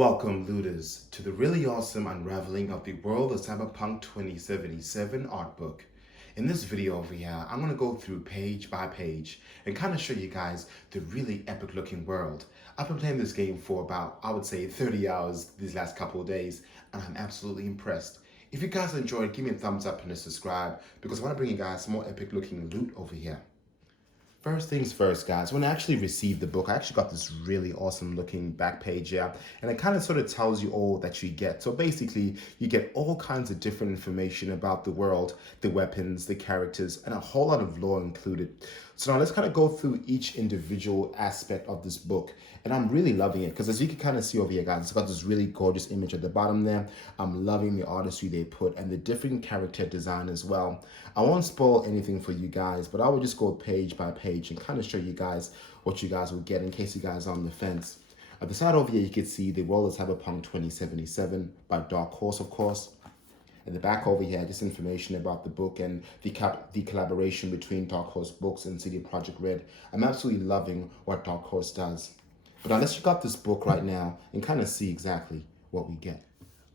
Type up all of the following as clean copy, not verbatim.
Welcome, looters, to the really awesome unraveling of the world of Cyberpunk 2077 Artbook. In this video over here, I'm going to go through page by page and kind of show you guys the really epic looking world. I've been playing this game for about, I would say, 30 hours these last couple of days, and I'm absolutely impressed. If you guys enjoyed, give me a thumbs up and a subscribe, because I want to bring you guys some more epic looking loot over here. First things first, guys, when I actually received the book, I actually got this really awesome looking back page here, and it kind of sort of tells you all that you get. So basically, you get all kinds of different information about the world, the weapons, the characters, and a whole lot of lore included. So now let's kind of go through each individual aspect of this book, and I'm really loving it because as you can kind of see over here, guys, it's got this really gorgeous image at the bottom there. I'm loving the artistry they put and the different character design as well. I won't spoil anything for you guys, but I will just go page by page and kind of show you guys what you guys will get in case you guys are on the fence. At the side over here, you can see the world of Cyberpunk 2077 by Dark Horse, of course. At the back over here, just information about the book and the collaboration between Dark Horse Books and CD Projekt Red. I'm absolutely loving what Dark Horse does. But now let's check out this book right now and kind of see exactly what we get.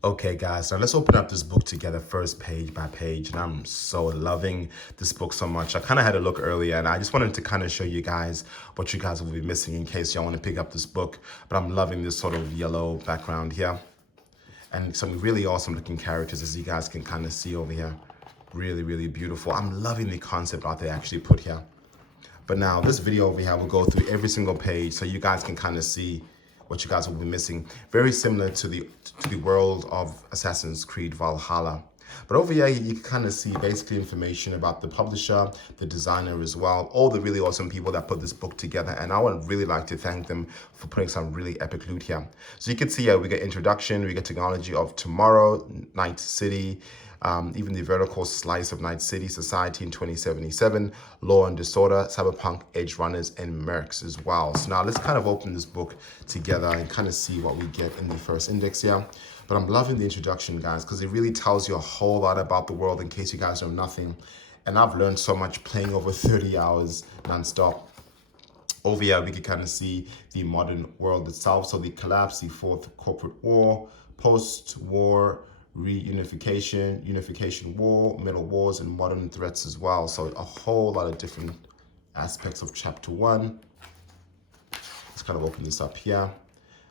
Okay, guys, so let's open up this book together first page by page, and I'm so loving this book so much. I kind of had a look earlier, and I just wanted to kind of show you guys what you guys will be missing in case y'all want to pick up this book. But I'm loving this sort of yellow background here, and some really awesome looking characters, as you guys can kind of see over here. Really, really beautiful. I'm loving the concept art they actually put here. But now this video over here will go through every single page so you guys can kind of see what you guys will be missing. Very similar to the world of Assassin's Creed Valhalla. But over here, you can kind of see basically information about the publisher, the designer as well, all the really awesome people that put this book together. And I would really like to thank them for putting some really epic loot here. So you can see here, we get introduction, we get technology of tomorrow, Night City, even the vertical slice of Night City, Society in 2077, Law and Disorder, Cyberpunk, Edge Runners, and Mercs as well. So now let's kind of open this book together and kind of see what we get in the first index here. But I'm loving the introduction, guys, because it really tells you a whole lot about the world in case you guys know nothing. And I've learned so much playing over 30 hours nonstop. Over here, we can kind of see the modern world itself. So the collapse, the fourth corporate war, post-war reunification, unification war, middle wars, and modern threats as well. So a whole lot of different aspects of chapter 1. Let's kind of open this up here.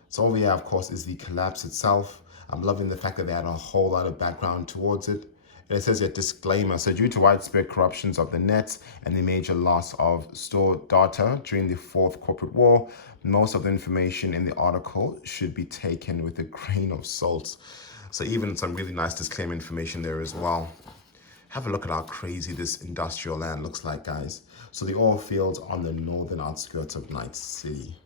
So over here, of course, is the collapse itself. I'm loving the fact that they had a whole lot of background towards it. And it says a disclaimer. So due to widespread corruptions of the net and the major loss of stored data during the fourth corporate war, most of the information in the article should be taken with a grain of salt. So even some really nice disclaimer information there as well. Have a look at how crazy this industrial land looks like, guys. So the oil fields on the northern outskirts of Night City.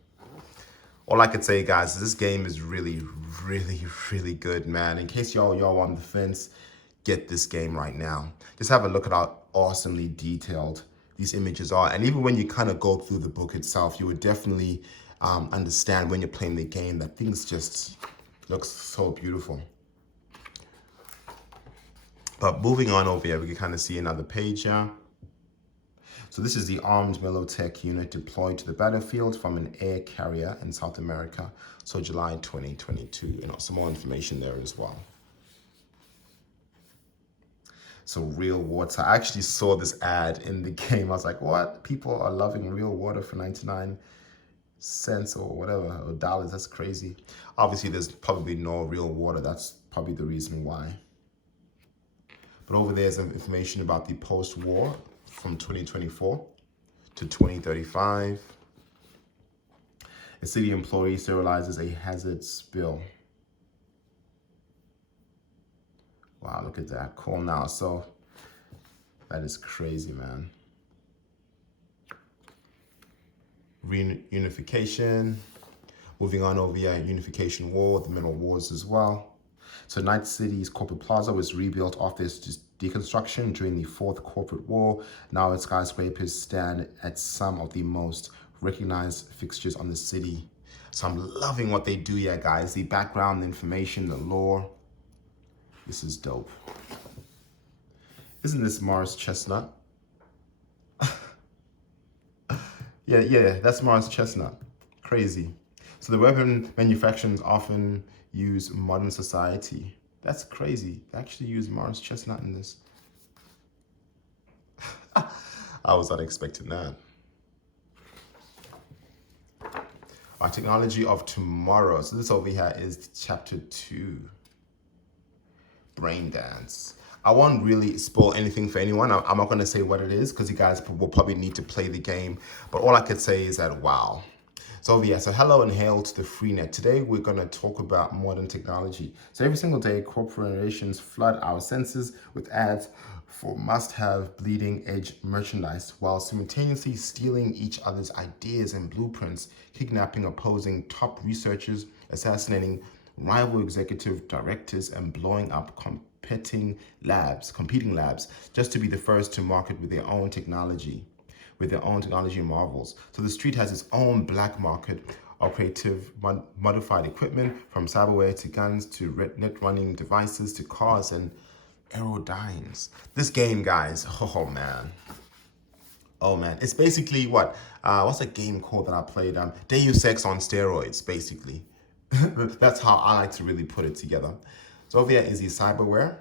All I could say, guys, is this game is really, really, really good, man. In case y'all on the fence, get this game right now. Just have a look at how awesomely detailed these images are. And even when you kind of go through the book itself, you would definitely understand when you're playing the game that things just look so beautiful. But moving on over here, we can kind of see another page here. So this is the armed Milotech unit deployed to the battlefield from an air carrier in South America. So July 2022, and some more information there as well. So real water. I actually saw this ad in the game. I was like, what? People are loving real water for 99 cents or whatever, or dollars. That's crazy. Obviously, there's probably no real water. That's probably the reason why. But over there's information about the post-war from 2024 to 2035. A city employee sterilizes a hazard spill. Wow, look at that. Cool now. So that is crazy, man. Reunification. Moving on over here, Unification War, the Middle Wars as well. So Night City's corporate plaza was rebuilt after its deconstruction during the fourth corporate war. Now its skyscrapers stand at some of the most recognized fixtures on the city. So I'm loving what they do here, guys. The background, the information, the lore. This is dope. Isn't this Mars Chestnut? Yeah, that's Mars Chestnut. Crazy. So the weapon manufacturers often use modern society. That's crazy. They actually use Mars chestnut in this. I was not expecting that. Our technology of tomorrow. So this over here is chapter 2. Brain dance. I won't really spoil anything for anyone. I'm not going to say what it is because you guys will probably need to play the game. But all I could say is that, wow. So yeah, so hello and hail to the free net. Today we're going to talk about modern technology. So every single day, corporations flood our senses with ads for must-have bleeding edge merchandise while simultaneously stealing each other's ideas and blueprints, kidnapping opposing top researchers, assassinating rival executive directors, and blowing up competing labs just to be the first to market with their own technology marvels. So the street has its own black market of creative modified equipment, from cyberware to guns to net running devices to cars and aerodynes. This game, guys, oh man, it's basically what's a game called that I played? Deus Ex on steroids, basically. That's how I like to really put it together. So over here is the cyberware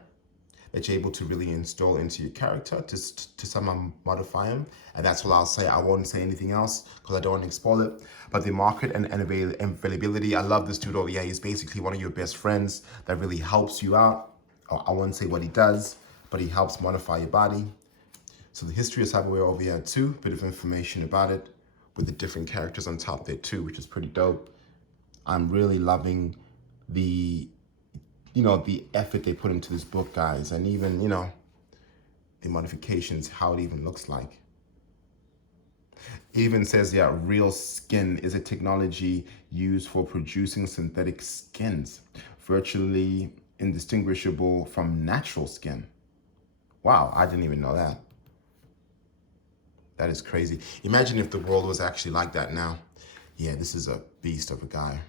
that you're able to really install into your character to somehow modify him. And that's what I'll say. I won't say anything else because I don't want to spoil it. But the market and availability, I love this dude over here. He's basically one of your best friends that really helps you out. I won't say what he does, but he helps modify your body. So the history of cyberware over here too, bit of information about it with the different characters on top there too, which is pretty dope. I'm really loving the effort they put into this book, guys, and even, the modifications, how it even looks like. It even says, yeah, real skin is a technology used for producing synthetic skins, virtually indistinguishable from natural skin. Wow, I didn't even know that. That is crazy. Imagine if the world was actually like that now. Yeah, this is a beast of a guy.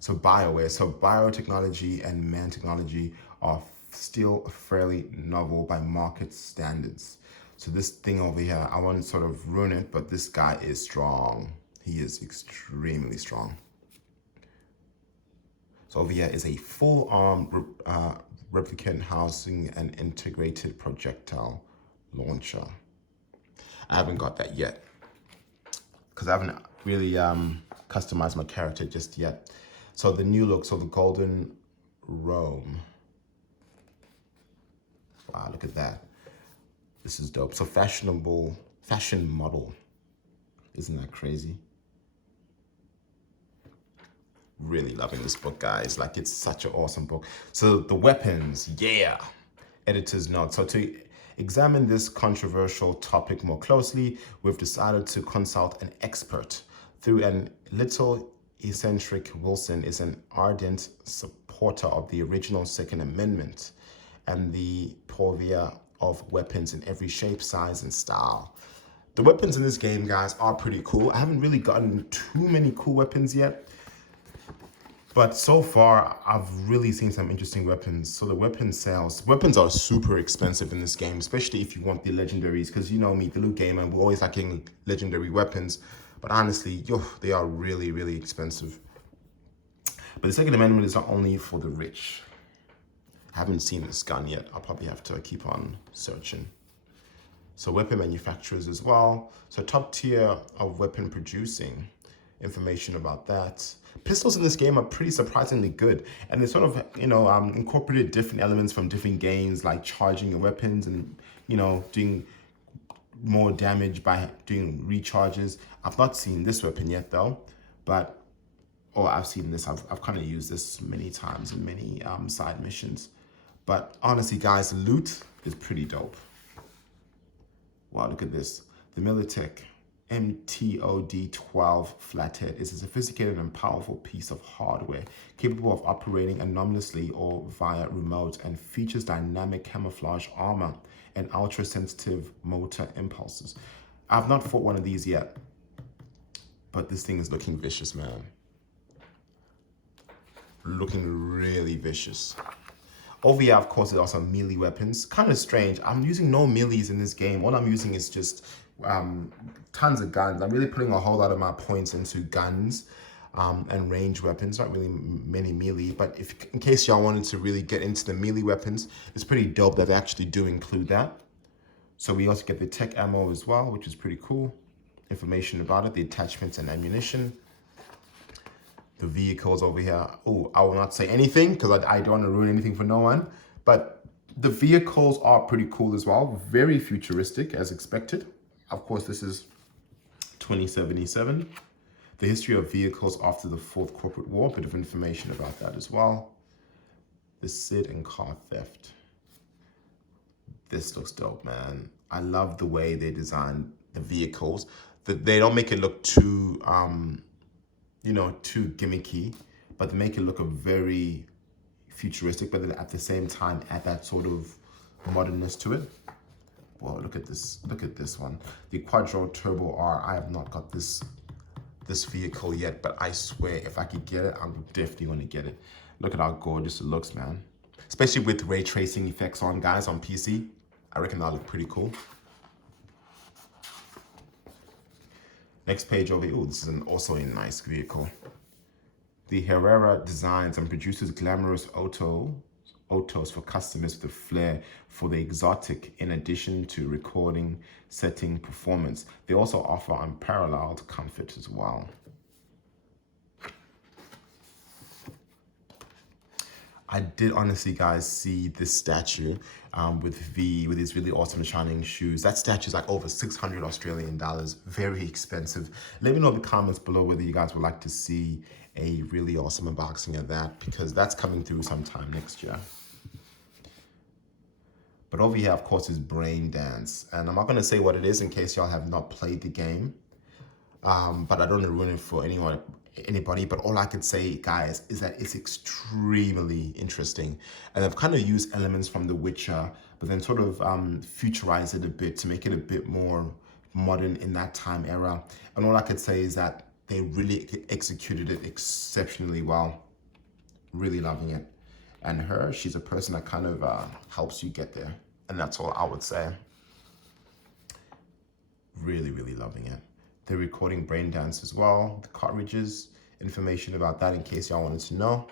So biotechnology and man technology are still fairly novel by market standards. So this thing over here, I won't sort of ruin it, but this guy is strong. He is extremely strong. So over here is a full-armed replicant housing an integrated projectile launcher. I haven't got that yet because I haven't really customized my character just yet. So the new look, so the golden Rome. Wow, look at that. This is dope. So fashionable, fashion model. Isn't that crazy? Really loving this book, guys. Like, it's such an awesome book. So the weapons, yeah. Editor's note. So to examine this controversial topic more closely, we've decided to consult an expert. Through an little eccentric, Wilson is an ardent supporter of the original Second Amendment and the purveyor of weapons in every shape, size, and style. The weapons in this game, guys, are pretty cool. I haven't really gotten too many cool weapons yet, but so far, I've really seen some interesting weapons. So the weapon sales, weapons are super expensive in this game, especially if you want the legendaries, because you know me, the loot gamer, we're always liking legendary weapons. But honestly, they are really, really expensive. But the Second Amendment is not only for the rich. I haven't seen this gun yet. I'll probably have to keep on searching. So weapon manufacturers as well. So top tier of weapon producing. Information about that. Pistols in this game are pretty surprisingly good. And they sort of, incorporated different elements from different games, like charging your weapons and, doing more damage by doing recharges. I've not seen this weapon yet though, but I've seen this. I've kind of used this many times in many side missions. But honestly, guys, the loot is pretty dope. Wow, look at this. The Militech MTOD-12 Flathead is a sophisticated and powerful piece of hardware capable of operating anonymously or via remote, and features dynamic camouflage armor and ultra-sensitive motor impulses. I've not fought one of these yet, but this thing is looking vicious, man. Looking really vicious. Over here, of course, there are some melee weapons. Kind of strange. I'm using no melees in this game. All I'm using is just tons of guns. I'm really putting a whole lot of my points into guns. and range weapons, not really many melee, but if in case y'all wanted to really get into the melee weapons, it's pretty dope that they actually do include that. So we also get the tech ammo as well, which is pretty cool. Information about it, the attachments and ammunition. The vehicles over here. Oh, I will not say anything because I don't want to ruin anything for no one. But the vehicles are pretty cool as well. Very futuristic as expected. Of course, this is 2077. The history of vehicles after the Fourth Corporate War. A bit of information about that as well. The SID and car theft. This looks dope, man. I love the way they design the vehicles. They don't make it look too, too gimmicky, but they make it look a very futuristic, but then at the same time add that sort of modernness to it. Well, look at this. Look at this one. The Quadro Turbo R. I have not got this vehicle yet, but I swear if I could get it, I'm definitely going to get it. Look at how gorgeous it looks, man. Especially with ray tracing effects on, guys, on PC. I reckon that'll look pretty cool. Next page over here. Oh, this is also a nice vehicle. The Herrera designs and produces glamorous autos for customers with a flair for the exotic in addition to recording, setting, performance. They also offer unparalleled comfort as well. I did honestly, guys, see this statue with his really awesome shining shoes. That statue is like over 600 Australian dollars, very expensive. Let me know in the comments below whether you guys would like to see a really awesome unboxing of that, because that's coming through sometime next year. But over here, of course, is Brain Dance. And I'm not going to say what it is in case y'all have not played the game. But I don't want to ruin it for anybody. But all I can say, guys, is that it's extremely interesting. And I've kind of used elements from The Witcher, but then sort of futurized it a bit to make it a bit more modern in that time era. And all I could say is that they really executed it exceptionally well. Really loving it. And she's a person that kind of helps you get there. And that's all I would say. Really, really loving it. They're recording Brain Dance as well. The cartridges, information about that in case y'all wanted to know.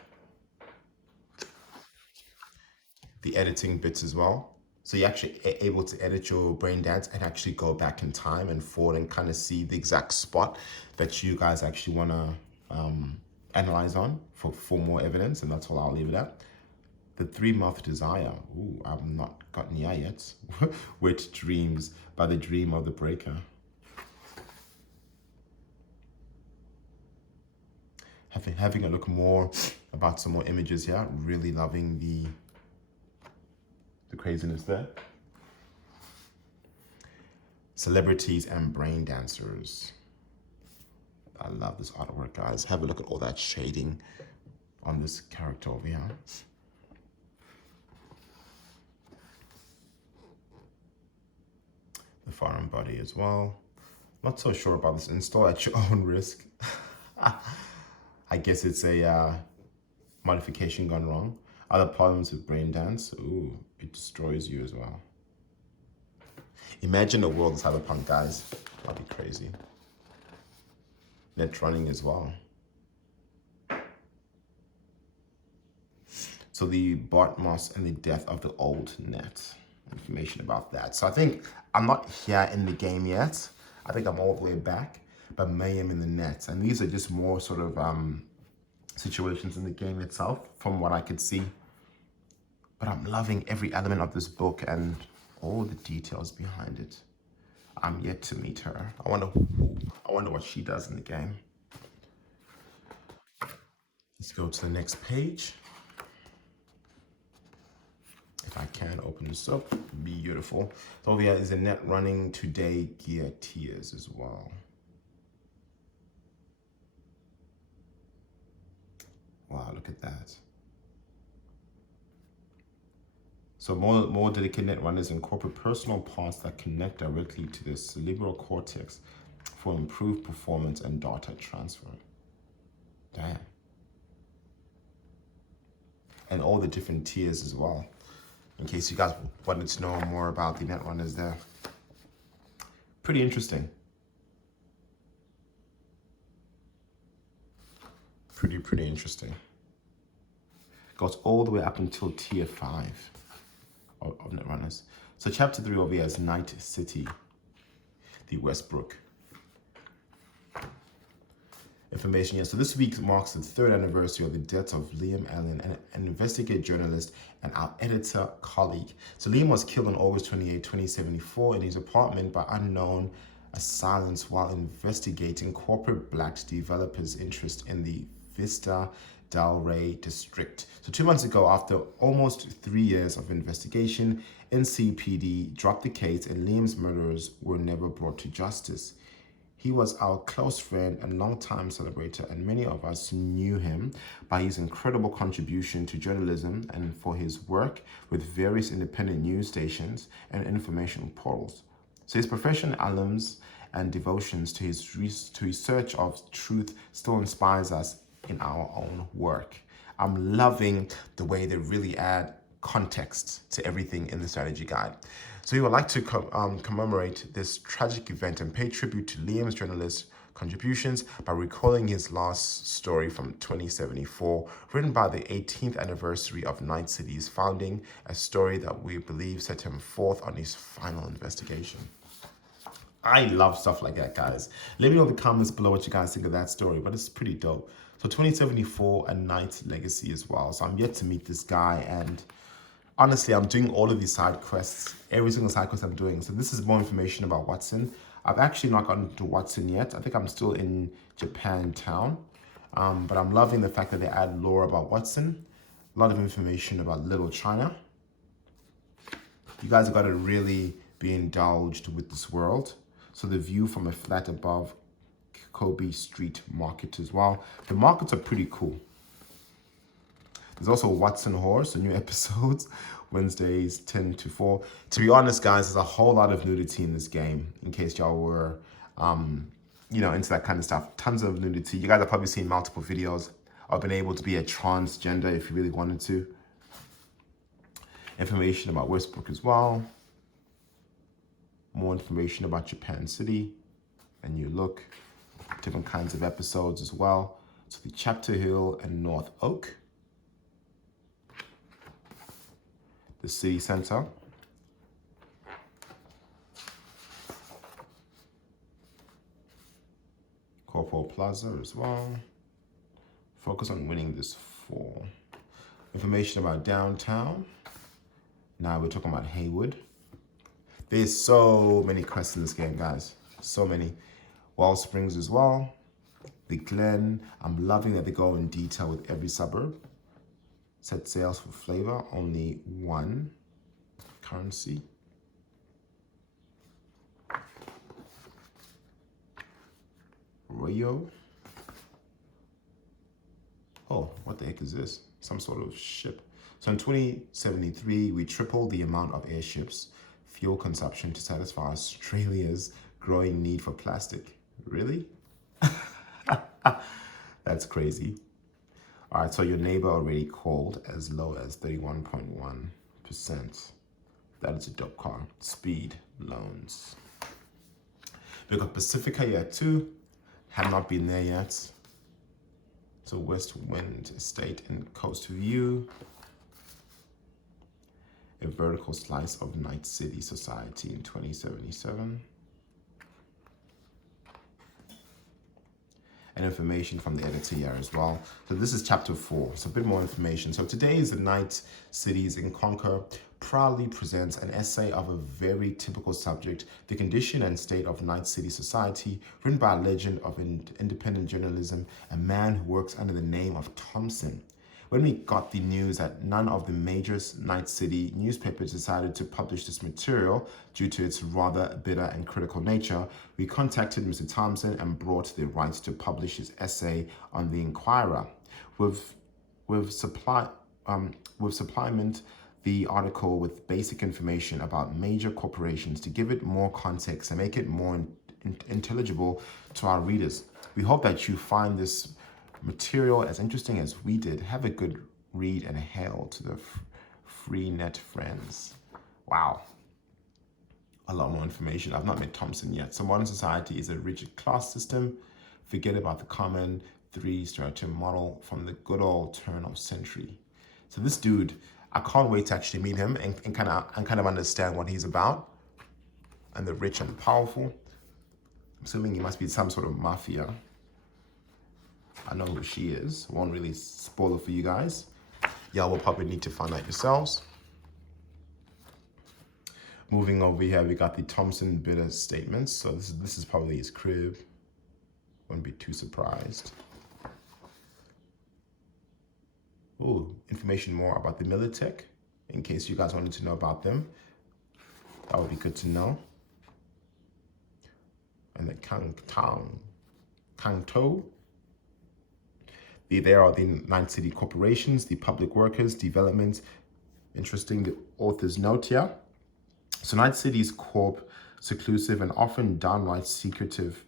The editing bits as well. So you're actually able to edit your Brain Dance and actually go back in time and forward and kind of see the exact spot that you guys actually want to analyze on for more evidence. And that's all I'll leave it at. The Three-Month Desire. Ooh, I've not gotten here yet. Wet Dreams by the Dream of the Breaker. Having a look more about some more images here. Really loving the craziness there. Celebrities and brain dancers. I love this artwork, guys. Have a look at all that shading on this character over here. The foreign body as well. Not so sure about this. Install at your own risk. I guess it's a modification gone wrong. Other problems with Brain Dance. Ooh, it destroys you as well. Imagine a world of Cyberpunk, guys. That'd be crazy. Net running as well. So the Bart Moss and the death of the old net. Information about that. So I think I'm not here in the game yet. I think I'm all the way back, but mayhem in the net. And these are just more sort of situations in the game itself from what I could see. But I'm loving every element of this book and all the details behind it. I'm yet to meet her. I wonder what she does in the game. Let's go to the next page. If I can open this up, beautiful. So over here is a net running today gear tiers as well. Wow, look at that. So more dedicated net runners incorporate personal parts that connect directly to the cerebral cortex for improved performance and data transfer. Damn. And all the different tiers as well. In case you guys wanted to know more about the net runners there. Pretty interesting. pretty interesting. Goes all the way up until tier 5 of Netrunners. So chapter 3 over here is Night City, the Westbrook. Information here. So this week marks the 3rd anniversary of the death of Liam Allen, an investigative journalist and our editor colleague. So Liam was killed on August 28, 2074 in his apartment by unknown assailants while investigating corporate black developers' interest in the Vista Del Rey district. So 2 months ago, after almost 3 years of investigation, NCPD dropped the case and Liam's murderers were never brought to justice. He was our close friend and longtime celebrator, and many of us knew him by his incredible contribution to journalism and for his work with various independent news stations and information portals. So his professional alums and devotions to his search of truth still inspires us in our own work. I'm loving the way they really add context to everything in the strategy guide. So we would like to commemorate this tragic event and pay tribute to Liam's journalist contributions by recalling his last story from 2074, written by the 18th anniversary of Night City's founding, a story that we believe set him forth on his final investigation. I love stuff like that, guys. Let me know in the comments below what you guys think of that story, but it's pretty dope. So 2074, a Knight's Legacy as well. So I'm yet to meet this guy, and honestly, I'm doing all of these side quests, every single side quest I'm doing. So this is more information about Watson. I've actually not gotten to Watson yet. I think I'm still in Japantown, but I'm loving the fact that they add lore about Watson. A lot of information about Little China. You guys have got to really be indulged with this world. So the view from a flat above Kobe Street Market as well. The markets are pretty cool. There's also Watson Horse, so new episodes, Wednesdays 10 to 4. To be honest, guys, there's a whole lot of nudity in this game, in case y'all were, into that kind of stuff. Tons of nudity. You guys have probably seen multiple videos of being able to be a transgender if you really wanted to. Information about Westbrook as well. More information about Japan City. A new look. Different kinds of episodes as well. So the Chapter Hill and North Oak. The city center. Corporal Plaza as well. Focus on winning this fall. Information about downtown. Now we're talking about Haywood. There's so many quests in this game, guys. So many. Wall Springs as well. The Glen. I'm loving that they go in detail with every suburb. Set sales for flavor, only 1 currency. Rio. Oh, what the heck is this? Some sort of ship. So in 2073, we tripled the amount of airships, fuel consumption to satisfy Australia's growing need for plastic. Really? That's crazy. All right, so your neighbor already called as low as 31.1%. That is a dope car. Speed loans. We got Pacifica here too. Have not been there yet. So West Wind Estate and Coast View. A vertical slice of Night City Society in 2077. And information from the editor here as well. So this is chapter 4, so a bit more information. So today is the Night Cities in Conquer proudly presents an essay of a very typical subject, the condition and state of Night City society, written by a legend of independent journalism, a man who works under the name of Thompson. When we got the news that none of the major Night City newspapers decided to publish this material due to its rather bitter and critical nature, we contacted Mr. Thompson and brought the rights to publish his essay on the Inquirer. With supplement the article with basic information about major corporations to give it more context and make it more intelligible to our readers. We hope that you find this material as interesting as we did. Have a good read and hail to the Freenet friends. Wow. A lot more information. I've not met Thompson yet. So modern society is a rigid class system. Forget about the common. 3 model from the good old turn of century. So this dude, I can't wait to actually meet him and kind of understand what he's about. And the rich and the powerful. I'm assuming he must be some sort of mafia. I know who she is. Won't really spoil it for you guys. Y'all will probably need to find out yourselves. Moving over here, we got the Thompson Bitter statements. So this is probably his crib. Wouldn't be too surprised. Ooh, information more about the Militech, in case you guys wanted to know about them. That would be good to know. And the Kangto. There are the 9 city corporations, the public workers, development. Interesting, the author's note here. So 9 cities corp, seclusive and often downright secretive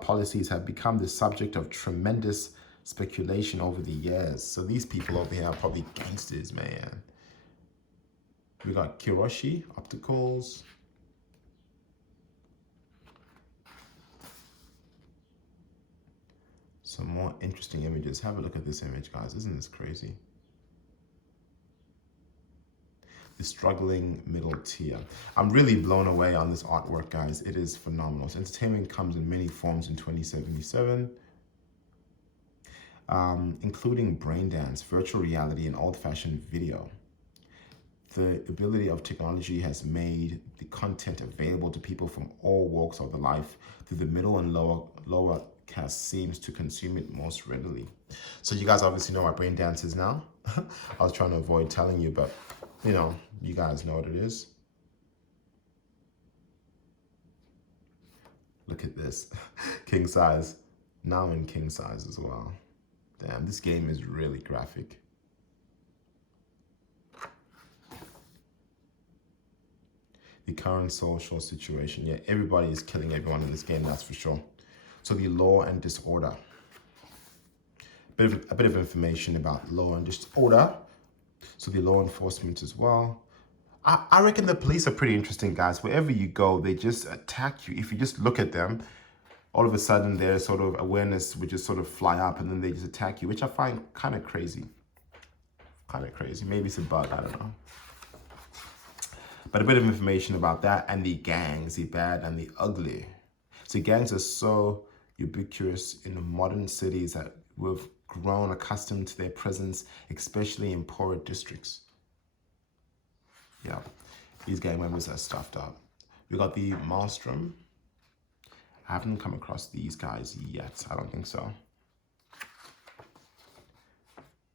policies have become the subject of tremendous speculation over the years. So these people over here are probably gangsters, man. We got Kiroshi, Opticals. Some more interesting images. Have a look at this image, guys. Isn't this crazy? The struggling middle tier. I'm really blown away on this artwork, guys. It is phenomenal. So entertainment comes in many forms in 2077, including brain dance, virtual reality, and old-fashioned video. The ability of technology has made the content available to people from all walks of the life. Through the middle and lower caste seems to consume it most readily. So you guys obviously know what brain dance is now. I was trying to avoid telling you, but you know, you guys know what it is. Look at this. King size. Now in king size as well. Damn, this game is really graphic. The current social situation. Yeah, everybody is killing everyone in this game, that's for sure. So the law and disorder. A bit of information about law and disorder. So the law enforcement as well. I reckon the police are pretty interesting, guys. Wherever you go, they just attack you. If you just look at them, all of a sudden their sort of awareness would just sort of fly up and then they just attack you, which I find kind of crazy. Kind of crazy. Maybe it's a bug, I don't know. But a bit of information about that and the gangs, the bad and the ugly. So gangs are so ubiquitous in the modern cities that we've grown accustomed to their presence, especially in poorer districts. Yeah, these gang members are stuffed up. We got the Maelstrom. I haven't come across these guys yet. I don't think so.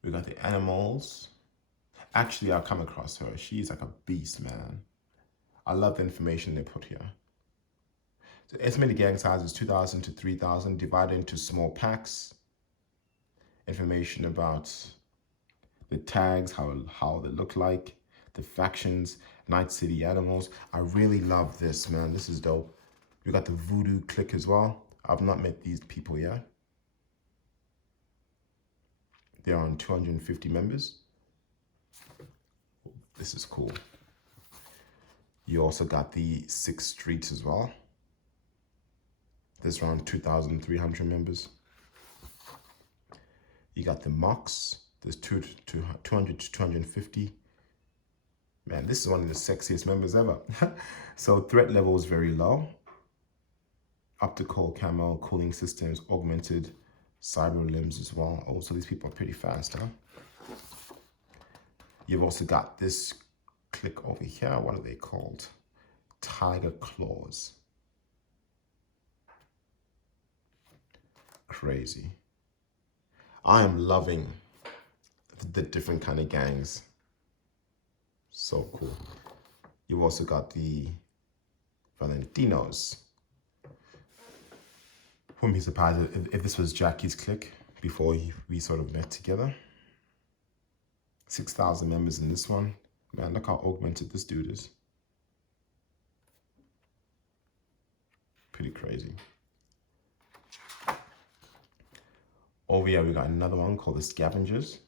We got the Animals. Actually, I've come across her. She's like a beast, man. I love the information they put here. So estimated gang size is 2,000 to 3,000, divided into small packs. Information about the tags, how they look like, the factions, Night City Animals. I really love this, man. This is dope. We got the Voodoo Clique as well. I've not met these people yet. They're on 250 members. This is cool. You also got the 6 Streets as well. There's around 2,300 members. You got the Mox. There's 200 to 250. Man, this is one of the sexiest members ever. So threat level is very low. Optical camo, cooling systems, augmented cyber limbs as well. Oh, so these people are pretty fast, huh? You've also got this click over here. What are they called? Tiger Claws. Crazy. I am loving the different kind of gangs. So cool. You've also got the Valentinos. Wouldn't be surprised if this was Jackie's clique before we sort of met together. 6,000 members in this one. Man, look how augmented this dude is. Pretty crazy. Over here, we got another one called the Scavengers.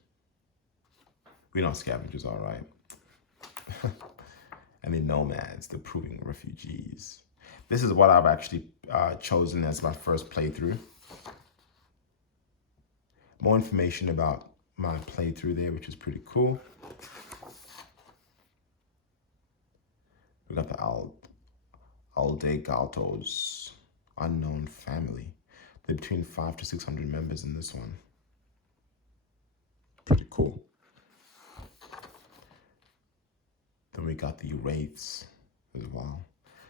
We know Scavengers, all right. And the Nomads, the Proving Refugees. This is what I've actually chosen as my first playthrough. More information about my playthrough there, which is pretty cool. We got the Aldegatos unknown family. They're between 500 to 600 members in this one. Pretty cool. Then we got the Wraiths as well.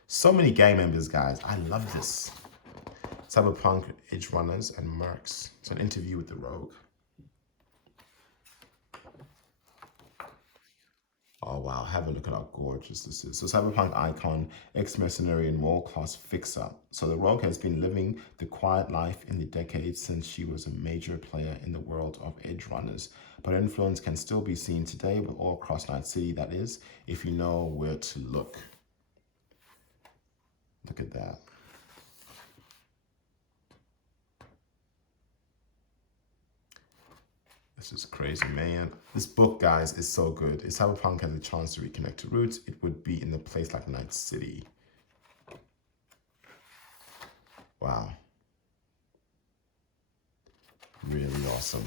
So many gang members, guys. I love this. Cyberpunk, Edge Runners, and Mercs. It's an interview with the Rogue. Oh wow, have a look at how gorgeous this is. So Cyberpunk icon, ex-mercenary and world-class fixer. So the Rogue has been living the quiet life in the decades since she was a major player in the world of Edge Runners. But her influence can still be seen today all across Night City, that is, if you know where to look. Look at that. This is crazy, man. This book, guys, is so good. If Cyberpunk has a chance to reconnect to roots, it would be in a place like Night City. Wow. Really awesome.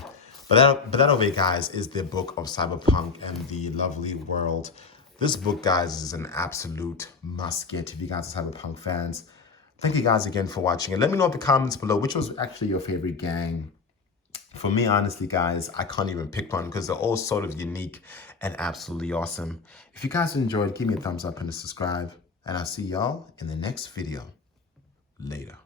But that over here, guys, is the book of Cyberpunk and the lovely world. This book, guys, is an absolute must-get if you guys are Cyberpunk fans. Thank you guys again for watching. And let me know in the comments below which was actually your favorite gang. For me, honestly, guys, I can't even pick one because they're all sort of unique and absolutely awesome. If you guys enjoyed, give me a thumbs up and a subscribe. And I'll see y'all in the next video. Later.